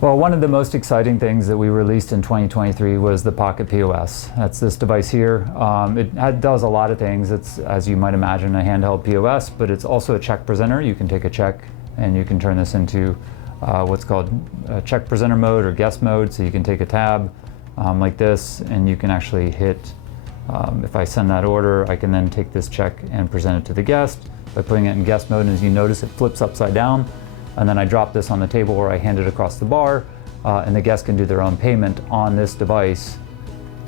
Well, one of the most exciting things that we released in 2023 was the Pocket POS. That's this device here. It does a lot of things. It's, as you might imagine, a handheld POS, but it's also a check presenter. You can take a check and you can turn this into what's called check presenter mode or guest mode. So you can take a tab like this and you can actually hit, if I send that order, I can then take this check and present it to the guest by putting it in guest mode. And as you notice, it flips upside down. And then I drop this on the table where I hand it across the bar, and the guest can do their own payment on this device,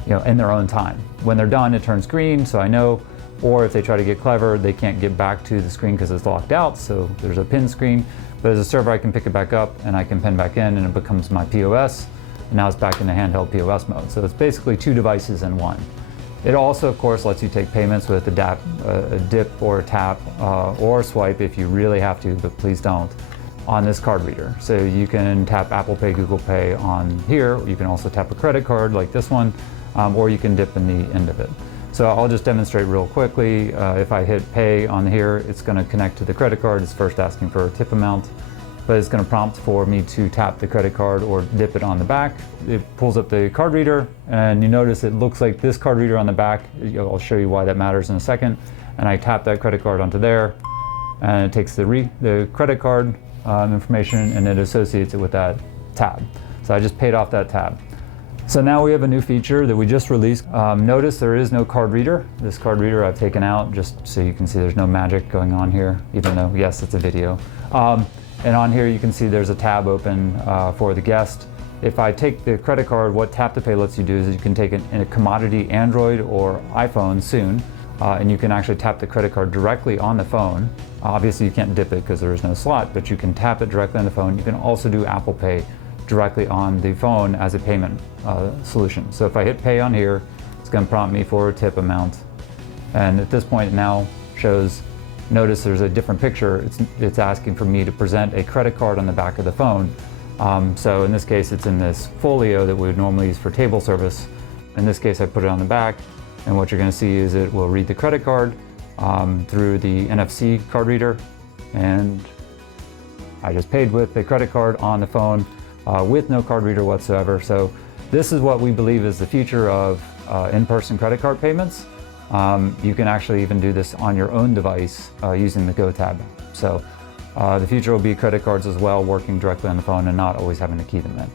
in their own time. When they're done, it turns green, so I know. Or if they try to get clever, they can't get back to the screen because it's locked out, so there's a pin screen. But as a server, I can pick it back up and I can pin back in, and it becomes my POS. And now it's back in the handheld POS mode. So it's basically two devices in one. It also, of course, lets you take payments with a dip or a tap or a swipe if you really have to, but please don't, on this card reader. So you can tap Apple Pay, Google Pay on here. You can also tap a credit card like this one, or you can dip in the end of it. So I'll just demonstrate real quickly. If I hit pay on here, it's going to connect to the credit card. It's first asking for a tip amount, but it's going to prompt for me to tap the credit card or dip it on the back. It pulls up the card reader, and you notice it looks like this card reader on the back. I'll show you why that matters in a second. And I tap that credit card onto there, and it takes the credit card information and it associates it with that tab. So I just paid off that tab. So now we have a new feature that we just released. Notice there is no card reader. This card reader I've taken out just so you can see there's no magic going on here, even though, yes, it's a video. And on here you can see there's a tab open for the guest. If I take the credit card, what Tap to Pay lets you do is you can take it in a commodity Android or iPhone soon, and you can actually tap the credit card directly on the phone. Obviously you can't dip it because there is no slot, but you can tap it directly on the phone. You can also do Apple Pay directly on the phone as a payment solution. So if I hit pay on here, it's going to prompt me for a tip amount. And at this point it now shows, notice there's a different picture. It's asking for me to present a credit card on the back of the phone. So in this case, it's in this folio that we would normally use for table service. In this case, I put it on the back, and what you're going to see is it will read the credit card through the NFC card reader, and I just paid with the credit card on the phone with no card reader whatsoever. So this is what we believe is the future of in-person credit card payments. You can actually even do this on your own device using the GoTab. So the future will be credit cards as well, working directly on the phone and not always having to key them in.